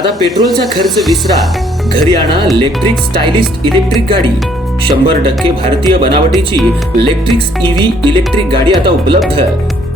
आता पेट्रोलचा खर्च विसरा, घरी आणा इलेक्ट्रिक स्टायलिस्ट इलेक्ट्रिक गाडी। 100% भारतीय बनावटीची इलेक्ट्रिक्स ईव्ही इलेक्ट्रिक गाडी आता उपलब्ध।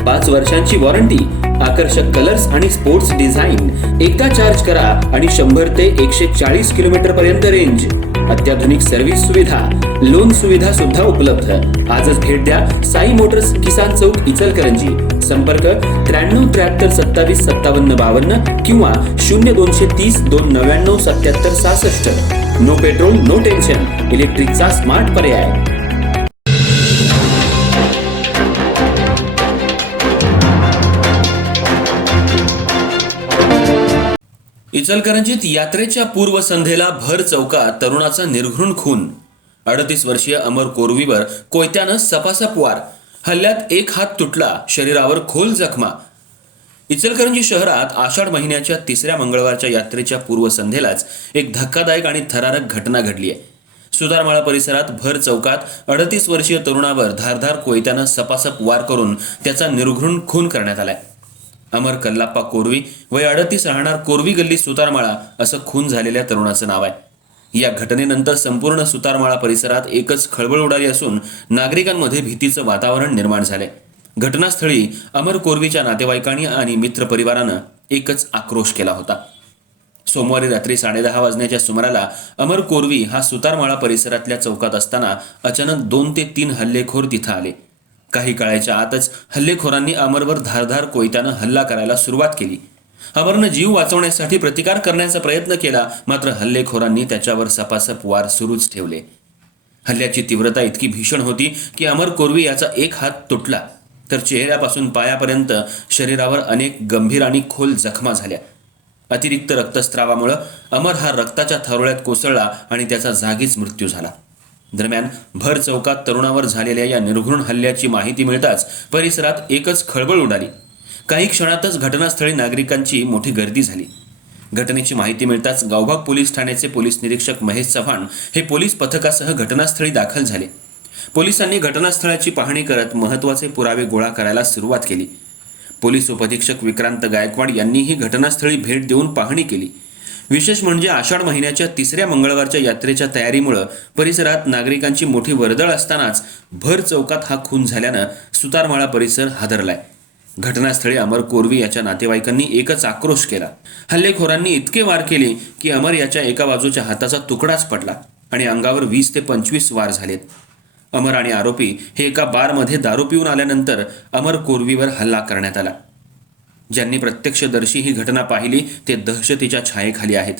5 वर्षांची वॉरंटी, आकर्षक कलर्स आणि स्पोर्ट्स डिझाइन। एकदा चार्ज करा आणि 100 ते 140 किलोमीटर पर्यंत रेंज। अत्याधुनिक सर्व्हिस सुविधा, लोन सुविधा सुद्धा उपलब्ध। आजच भेट द्या साई मोटर्स, किसान चौक, इचलकरंजी। संपर्क 93 73 27 57 52 किंवा 0230 299 77 66। नो पेट्रोल नो टेन्शन, इलेक्ट्रिकचा स्मार्ट पर्याय। इचलकरंजीत यात्रेच्या पूर्वसंध्येला भर चौकात तरुणाचा निर्घृण खून। 38 वर्षीय अमर कोरवीवर कोयत्यानं सपासप वार, हल्ल्यात एक हात तुटला, शरीरावर खोल जखमा। इचलकरंजी शहरात आषाढ महिन्याच्या 3ऱ्या मंगळवारच्या यात्रेच्या पूर्वसंध्येलाच एक धक्कादायक आणि थरारक घटना घडली आहे। सुतारमाळा परिसरात भर चौकात 38 वर्षीय तरुणावर धारधार कोयत्यानं सपासप वार करून त्याचा निर्घृण खून करण्यात आलाय। अमर कल्लाप्पा कोरवी, वय 38, राहणार कोरवी गल्ली, सुतारमाळा, असं खून झालेल्या तरुणाचं नाव आहे। या घटनेनंतर संपूर्ण सुतारमाळा परिसरात एकच खळबळ उडाली असून नागरिकांमध्ये भीतीचं वातावरण निर्माण झालंय। घटनास्थळी अमर कोरवीच्या नातेवाईकांनी आणि मित्र परिवारानं एकच आक्रोश केला होता। सोमवारी रात्री 10:30 वाजण्याच्या सुमाराला अमर कोरवी हा सुतारमाळा परिसरातल्या चौकात असताना अचानक 2 ते 3 हल्लेखोर तिथं आले। काही काळाच्या आतच हल्लेखोरांनी अमरवर धारधार कोयत्यानं हल्ला करायला सुरुवात केली। अमरनं जीव वाचवण्यासाठी प्रतिकार करण्याचा प्रयत्न केला, मात्र हल्लेखोरांनी त्याच्यावर सपासप वार सुरूच ठेवले। हल्ल्याची तीव्रता इतकी भीषण होती की अमर कोरवी याचा एक हात तुटला, तर चेहऱ्यापासून पायापर्यंत शरीरावर अनेक गंभीर आणि खोल जखमा झाल्या। अतिरिक्त रक्तस्रावामुळे अमर हा रक्ताच्या थारोळ्यात कोसळला आणि त्याचा जागीच मृत्यू झाला। दरम्यान भर चौकात तरुणावर झालेल्या या निर्घृण हल्ल्याची माहिती मिळताच परिसरात एकच खळबळ उडाली। काही क्षणातच घटनास्थळी नागरिकांची मोठी गर्दी झाली। घटनेची माहिती मिळताच गावभाग पोलीस ठाण्याचे पोलीस निरीक्षक महेश चव्हाण हे पोलीस पथकासह घटनास्थळी दाखल झाले। पोलिसांनी घटनास्थळाची पाहणी करत महत्त्वाचे पुरावे गोळा करायला सुरुवात केली। पोलीस उपअधीक्षक विक्रांत गायकवाड यांनीही घटनास्थळी भेट देऊन पाहणी केली। विशेष म्हणजे आषाढ महिन्याच्या 3ऱ्या मंगळवारच्या यात्रेच्या तयारीमुळे परिसरात नागरिकांची मोठी वर्दळ असतानाच भर चौकात हा खून झाल्यानं सुतारमाळा परिसर हादरलाय। घटनास्थळी अमर कोरवी याच्या नातेवाईकांनी एकच आक्रोश केला। हल्लेखोरांनी इतके वार केले की अमर याच्या एका बाजूच्या हाताचा तुकडाच पडला आणि अंगावर 20 ते 25 वार झालेत। अमर आणि आरोपी हे एका बारमध्ये दारू पिऊन आल्यानंतर अमर कोरवीवर हल्ला करण्यात आला। ज्यांनी प्रत्यक्षदर्शी ही घटना पाहिली ते दहशतीच्या छायेखाली आहेत।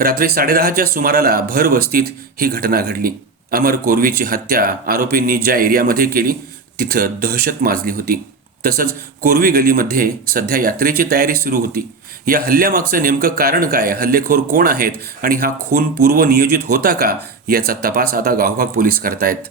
रात्री 10:30च्या सुमाराला भर वस्तीत ही घटना घडली। अमर कोरवीची हत्या आरोपींनी ज्या एरियामध्ये केली तिथं दहशत माजली होती। तसंच कोरवी गलीमध्ये सध्या यात्रेची तयारी सुरू होती। या हल्ल्यामागचं नेमकं कारण काय, हल्लेखोर कोण आहेत आणि हा खून पूर्वनियोजित होता का, याचा तपास आता गावभाग पोलीस करतायत।